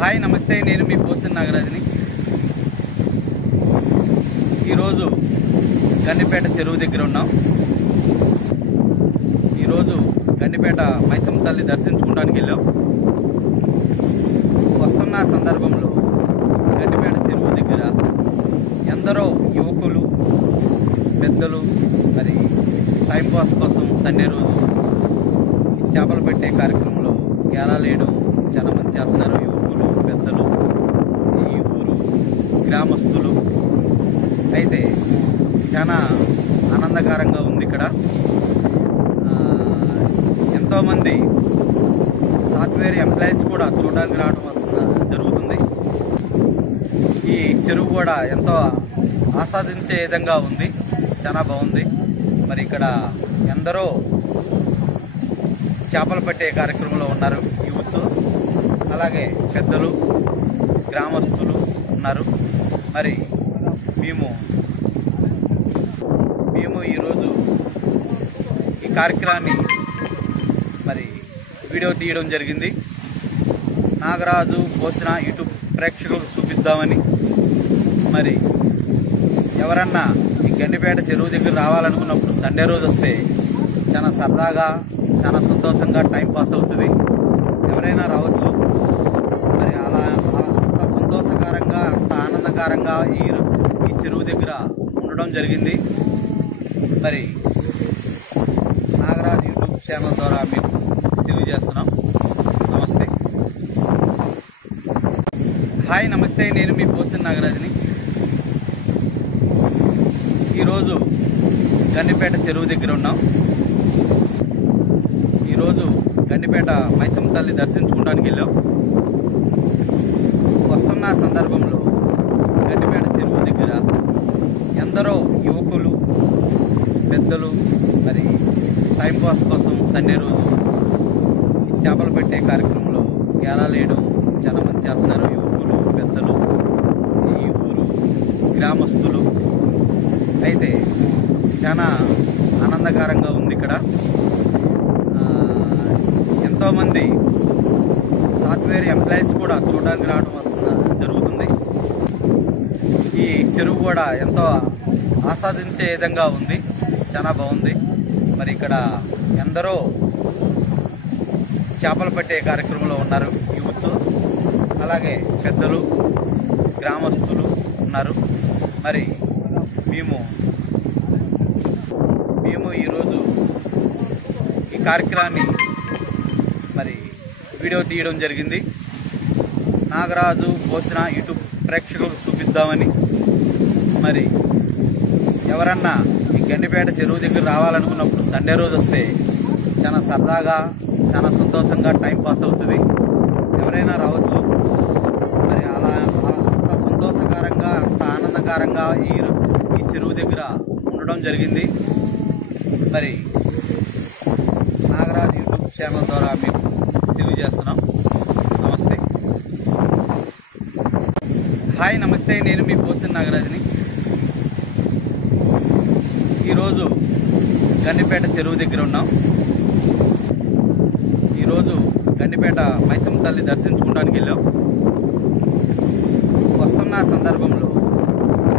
Hi నమస్తే, నేను మీ పోసన్ నాగరాజుని. ఈరోజు గండిపేట చెరువు దగ్గర ఉన్నాం. ఈరోజు గండిపేట మైసమ్మ తల్లి దర్శించుకోవడానికి వెళ్ళాం. వస్తున్న సందర్భంలో గండిపేట చెరువు దగ్గర ఎందరో యువకులు పెద్దలు మరి టైంపాస్ కోసం సండే రోజు చేపలు పెట్టే కార్యక్రమంలో గేలాలు వేయడం చాలా మంది చేస్తున్నారు. యువకులు పెద్దలు, ఈ ఊరు గ్రామస్తులు. అయితే చాలా ఆనందకరంగా ఉంది. ఇక్కడ ఎంతోమంది సాఫ్ట్వేర్ ఎంప్లాయీస్ కూడా చూడడానికి రావడం జరుగుతుంది. ఈ చెరువు కూడా ఎంతో ఆస్వాదించే విధంగా ఉంది, చాలా బాగుంది. మరి ఇక్కడ ఎందరో చేపలు పట్టే కార్యక్రమంలో ఉన్నారు. యూత్ అలాగే పెద్దలు గ్రామస్తులు ఉన్నారు. మరి మేము ఈరోజు ఈ కార్యక్రమాన్ని మరి వీడియో తీయడం జరిగింది. నాగరాజు పోసిన యూట్యూబ్ ప్రేక్షకులకు చూపిద్దామని. మరి ఎవరన్నా ఈ గండిపేట చెరువు దగ్గర రావాలనుకున్నప్పుడు సండే రోజు వస్తే చాలా సరదాగా చాలా సంతోషంగా టైం పాస్ అవుతుంది. ఎవరైనా రావచ్చు. మరి అలా అంత సంతోషకరంగా అంత ఆనందకరంగా ఈ చెరువు దగ్గర ఉండడం జరిగింది. మరి నాగరాజ్ యూట్యూబ్ ఛానల్ ద్వారా మీకు తెలియజేస్తున్నాం. నమస్తే. హాయ్ నమస్తే, నేను మీ పోసన్ నాగరాజుని. ఈరోజు గండిపేట చెరువు దగ్గర ఉన్నాం. ఈరోజు గండిపేట మైసమ్మ తల్లి దర్శించుకోవడానికి వెళ్ళాం. వస్తున్న సందర్భంలో గండిపేట చెరువు దగ్గర ఎందరో యువకులు పెద్దలు మరి టైంపాస్ కోసం సండే రోజు చేపలు పెట్టే కార్యక్రమంలో గేలాలు వేయడం చాలా మంది చేస్తున్నారు. యువకులు పెద్దలు, ఈ ఊరు గ్రామస్తులు. అయితే చాలా ఆనందకరంగా ఉంది. ఇక్కడ ఎంతోమంది సాఫ్ట్వేర్ ఎంప్లాయీస్ కూడా చూడడానికి రావడం జరుగుతుంది. ఈ చెరువు కూడా ఎంతో ఆస్వాదించే విధంగా ఉంది, చాలా బాగుంది. మరి ఇక్కడ ఎందరో చేపలు పట్టే కార్యక్రమంలో ఉన్నారు. యూత్ అలాగే పెద్దలు గ్రామస్తులు ఉన్నారు. మరి మేము ఈరోజు ఈ కార్యక్రమాన్ని మరి వీడియో తీయడం జరిగింది. నాగరాజు పోసిన యూట్యూబ్ ప్రేక్షకులకు చూపిద్దామని. మరి ఎవరన్నా ఈ గండిపేట చెరువు దగ్గర రావాలనుకున్నప్పుడు సండే రోజు వస్తే చాలా సరదాగా చాలా సంతోషంగా టైం పాస్ అవుతుంది. ఎవరైనా రావచ్చు. మరి అలా అంత సంతోషకరంగా అంత ఆనందకరంగా ఈ చెరువు దగ్గర ఉండడం జరిగింది. మరి నాగరాజ్ యూట్యూబ్ ఛానల్ ద్వారా మీకు తెలియజేస్తున్నాం. నమస్తే. హాయ్ నమస్తే, నేను మీ పోసన్ నాగరాజుని. ఈరోజు గండిపేట చెరువు దగ్గర ఉన్నాం. ఈరోజు గండిపేట మైసమ్మ తల్లి దర్శించుకోవడానికి వెళ్ళాం. వస్తున్న సందర్భంలో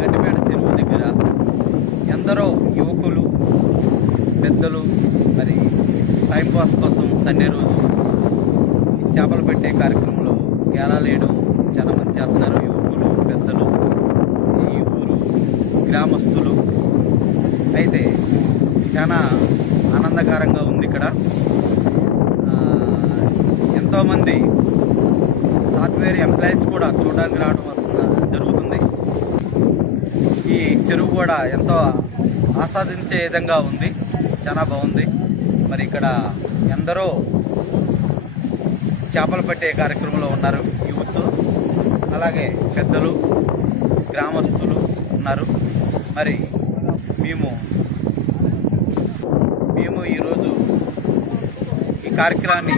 గండిపేట చెరువు దగ్గర ఎందరో యువకులు పెద్దలు మరి టైంపాస్ కోసం సండే రోజు చేపలు పెట్టే కార్యక్రమంలో గేలాలు వేయడం చాలా మంది చేస్తున్నారు. యువకులు పెద్దలు, ఈ ఊరు గ్రామస్తులు. అయితే చాలా ఆనందకరంగా ఉంది. ఇక్కడ ఎంతోమంది సాఫ్ట్వేర్ ఎంప్లాయీస్ కూడా చూడడానికి రావడం జరుగుతుంది. ఈ చెరువు కూడా ఎంతో ఆస్వాదించే విధంగా ఉంది, చాలా బాగుంది. మరి ఇక్కడ ఎందరో చేపలు పట్టే కార్యక్రమంలో ఉన్నారు. యూత్ అలాగే పెద్దలు గ్రామస్తులు ఉన్నారు. మరి మేము ఈరోజు ఈ కార్యక్రమాన్ని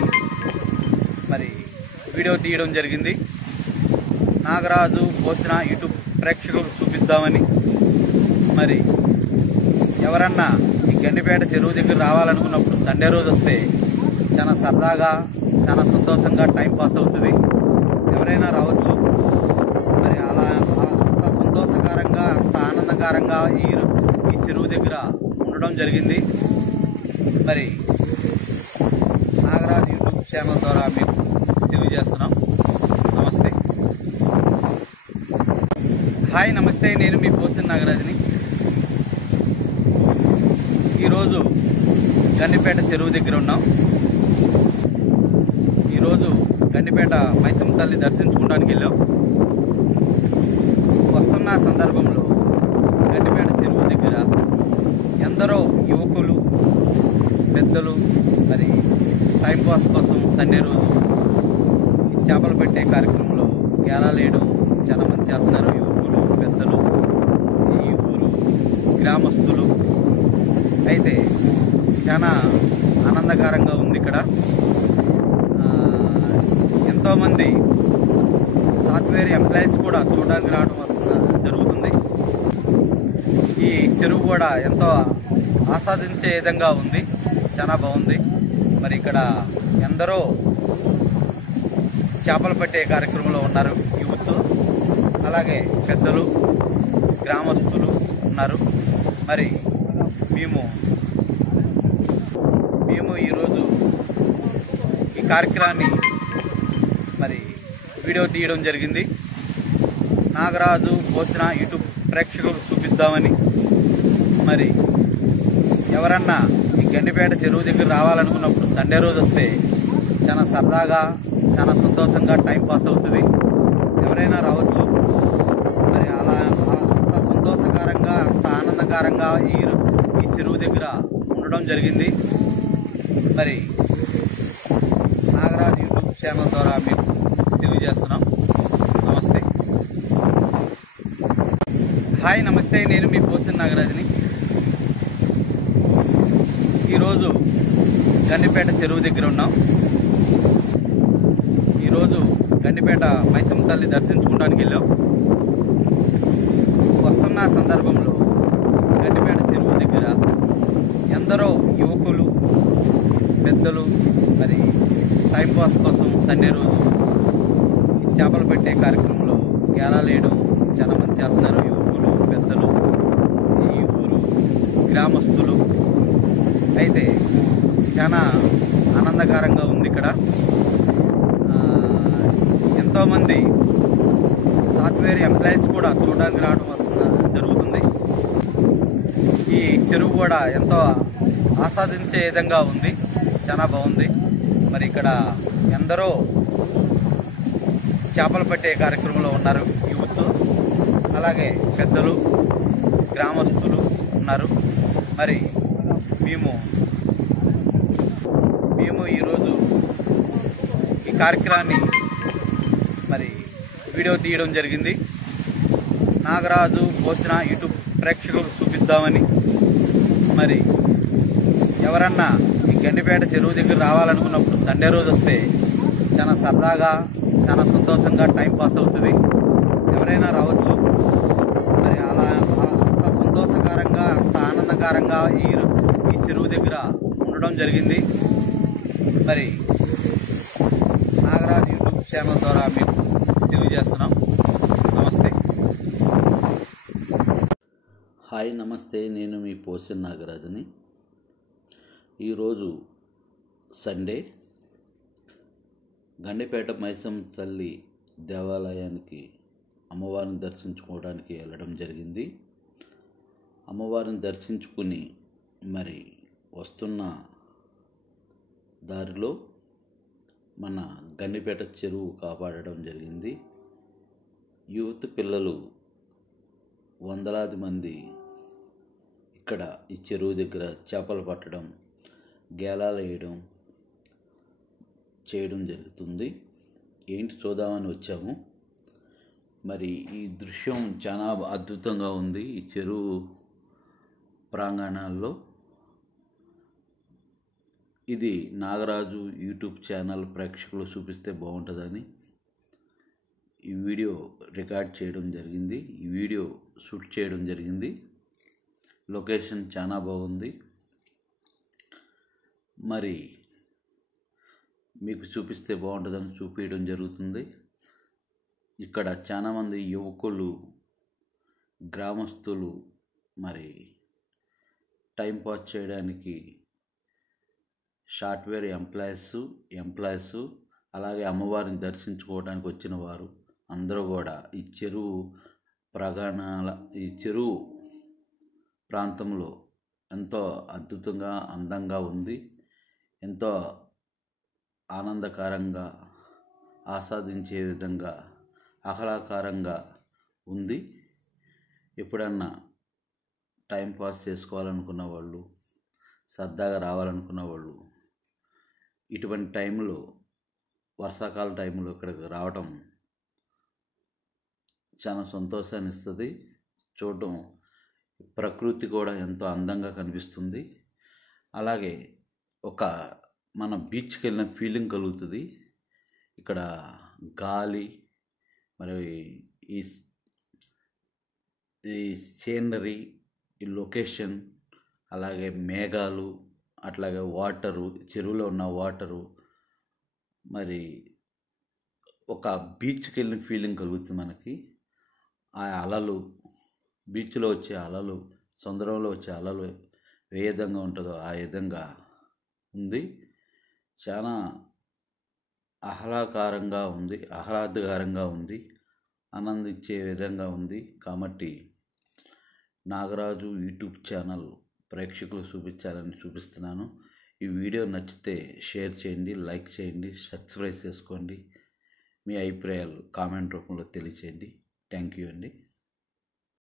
మరి వీడియో తీయడం జరిగింది. నాగరాజు పోసిన యూట్యూబ్ ప్రేక్షకులకు చూపిద్దామని. మరి ఎవరన్నా ఈ గండిపేట చెరువు దగ్గర రావాలనుకున్నప్పుడు సండే రోజు వస్తే చాలా సరదాగా చాలా సంతోషంగా టైం పాస్ అవుతుంది. ఎవరైనా ఎవరైనా రావచ్చు. మరి అలా అంత సంతోషకరంగా అంత ఆనందకరంగా ఈ చెరువు దగ్గర ఉండడం జరిగింది. మరి నాగరాజ్ యూట్యూబ్ ఛానల్ ద్వారా మీకు తెలియజేస్తున్నాం. నమస్తే. హాయ్, నమస్తే. నేను మీ పోసిన నాగరాజ్ని. ఈరోజు గండిపేట చెరువు దగ్గర ఉన్నాం. ఈరోజు గండిపేట మైసమ్మ తల్లి దర్శించుకోవడానికి వెళ్ళాం. వస్తున్న సందర్భంలో గండిపేట చెరువు దగ్గర ఎందరో యువకులు, పెద్దలు మరి టైంపాస్ కోసం సండే రోజు ఈ చేపలు పెట్టే కార్యక్రమంలో గేలాలు వేయడం చాలా మంది చేస్తున్నారు. యువకులు, పెద్దలు, ఈ ఊరు గ్రామస్తులు. అయితే చాలా ఆనందకరంగా ఉంది. ఇక్కడ ఎంతోమంది సాఫ్ట్వేర్ ఎంప్లాయీస్ కూడా చూడడానికి రావడం జరుగుతుంది. ఈ చెరువు కూడా ఎంతో ఆస్వాదించే విధంగా ఉంది. చాలా బాగుంది. మరి ఇక్కడ ఎందరో చేపలు పట్టే కార్యక్రమంలో ఉన్నారు. యూత్, అలాగే పెద్దలు, గ్రామస్తులు ఉన్నారు. మరి మేము ఈరోజు ఈ కార్యక్రమాన్ని మరి వీడియో తీయడం జరిగింది. నాగరాజు పోసిన యూట్యూబ్ ప్రేక్షకులకు చూపిద్దామని. మరి ఎవరన్నా ఈ గండిపేట చెరువు దగ్గర రావాలనుకున్నప్పుడు సండే రోజు వస్తే చాలా సరదాగా, చాలా సంతోషంగా టైం పాస్ అవుతుంది. ఎవరైనా రావచ్చు. మరి అలా అంత సంతోషకరంగా అంత ఆనందకరంగా ఈ చెరువు దగ్గర ఉండడం జరిగింది. మరి నాగరాజ్ యూట్యూబ్ ఛానల్ ద్వారా మీకు తెలియజేస్తున్నాం. నమస్తే. హాయ్, నమస్తే. నేను మీ పోసిన నాగరాజ్ని. ఈరోజు గండిపేట చెరువు దగ్గర ఉన్నాం. ఈరోజు గండిపేట మైసమ్మ తల్లి దర్శించుకోవడానికి వెళ్ళాం. వస్తున్న సందర్భంలో గండిపేట చెరువు దగ్గర ఎందరో యువకులు, పెద్దలు మరి టైంపాస్ కోసం సండే రోజు ఈ చేపలు పెట్టే కార్యక్రమంలో గేలాలు వేయడం చాలా మంది చేస్తున్నారు. యువకులు, పెద్దలు, ఈ ఊరు గ్రామస్తులు. అయితే చాలా ఆనందకరంగా ఉంది. ఇక్కడ ఎంతోమంది సాఫ్ట్వేర్ ఎంప్లాయీస్ కూడా చూడడానికి రావడం జరుగుతుంది. ఈ చెరువు కూడా ఎంతో ఆస్వాదించే విధంగా ఉంది. చాలా బాగుంది. మరి ఇక్కడ ఎందరో చేపలు పట్టే కార్యక్రమంలో ఉన్నారు. యూత్, అలాగే పెద్దలు, గ్రామస్తులు ఉన్నారు. మరి మేము ఈరోజు ఈ కార్యక్రమాన్ని మరి వీడియో తీయడం జరిగింది. నాగరాజు పోసిన యూట్యూబ్ ప్రేక్షకులకు చూపిద్దామని. మరి ఎవరన్నా ఈ గండిపేట చెరువు దగ్గర రావాలనుకున్నప్పుడు సండే రోజు వస్తే చాలా సరదాగా, చాలా సంతోషంగా టైం పాస్ అవుతుంది. ఎవరైనా రావచ్చు. మరి అలా అంత సంతోషకరంగా అంత ఆనందకరంగా ఈ చెరువు దగ్గర ఉండడం జరిగింది. మరి నాగరాజ్ యూట్యూబ్ ఛానల్ ద్వారా మీకు తెలియజేస్తున్నాం. నమస్తే. హాయ్, నమస్తే. నేను మీ పోసిన నాగరాజుని. ఈరోజు సండే గండిపేట మైసమ్మ తల్లి దేవాలయానికి అమ్మవారిని దర్శించుకోవడానికి వెళ్ళడం జరిగింది. అమ్మవారిని దర్శించుకుని మరి వస్తున్న దారిలో మన గండిపేట చెరువు కాపాడడం జరిగింది. యూత్ పిల్లలు వందలాది మంది ఇక్కడ ఈ చెరువు దగ్గర చేపలు పట్టడం, గేలాలు వేయడం చేయడం జరుగుతుంది. ఏంటి చూద్దామని వచ్చాము. మరి ఈ దృశ్యం చాలా అద్భుతంగా ఉంది. ఈ చెరువు ప్రాంగణాల్లో ఇది నాగరాజు యూట్యూబ్ ఛానల్ ప్రేక్షకులు చూపిస్తే బాగుంటుందని ఈ వీడియో రికార్డ్ చేయడం జరిగింది. ఈ వీడియో షూట్ చేయడం జరిగింది. లొకేషన్ చాలా బాగుంది. మరి మీకు చూపిస్తే బాగుంటుందని చూపించడం జరుగుతుంది. ఇక్కడ చాలామంది యువకులు, గ్రామస్తులు మరి టైంపాస్ చేయడానికి సాఫ్ట్వేర్ ఎంప్లాయీస్ అలాగే అమ్మవారిని దర్శించుకోవడానికి వచ్చిన వారు అందరూ కూడా ఈ చెరువు ప్రాంతంలో ఎంతో అద్భుతంగా, అందంగా ఉంది. ఎంతో ఆనందకరంగా, ఆస్వాదించే విధంగా, ఆహ్లాదకరంగా ఉంది. ఎప్పుడన్నా టైంపాస్ చేసుకోవాలనుకున్న వాళ్ళు, సరదాగా రావాలనుకున్న వాళ్ళు ఇటువంటి టైంలో, వర్షాకాల టైంలో ఇక్కడికి రావటం చాలా సంతోషాన్ని ఇస్తుంది. చూడటం ప్రకృతి కూడా ఎంతో అందంగా కనిపిస్తుంది. అలాగే మన బీచ్కి వెళ్ళిన ఫీలింగ్ కలుగుతుంది. ఇక్కడ గాలి, మరి ఈ సీనరీ, ఈ లొకేషన్, అలాగే మేఘాలు, అట్లాగే వాటరు, చెరువులో ఉన్న వాటరు, మరి ఒక బీచ్కి వెళ్ళిన ఫీలింగ్ కలుగుతుంది మనకి. ఆ అలలు, బీచ్లో వచ్చే అలలు, సముద్రంలో వచ్చే అలలు ఏ విధంగా ఉంటుందో ఆ విధంగా ఉంది. చాలా ఆహ్లాదకరంగా ఉంది, ఆనందించే విధంగా ఉంది. కాబట్టి నాగరాజు యూట్యూబ్ ఛానల్ ప్రేక్షకులు చూపిస్తున్నాను. ఈ వీడియో నచ్చితే షేర్ చేయండి, లైక్ చేయండి, సబ్స్క్రైబ్ చేసుకోండి. మీ అభిప్రాయాలు కామెంట్ రూపంలో తెలియచేయండి. థ్యాంక్ యూ అండి.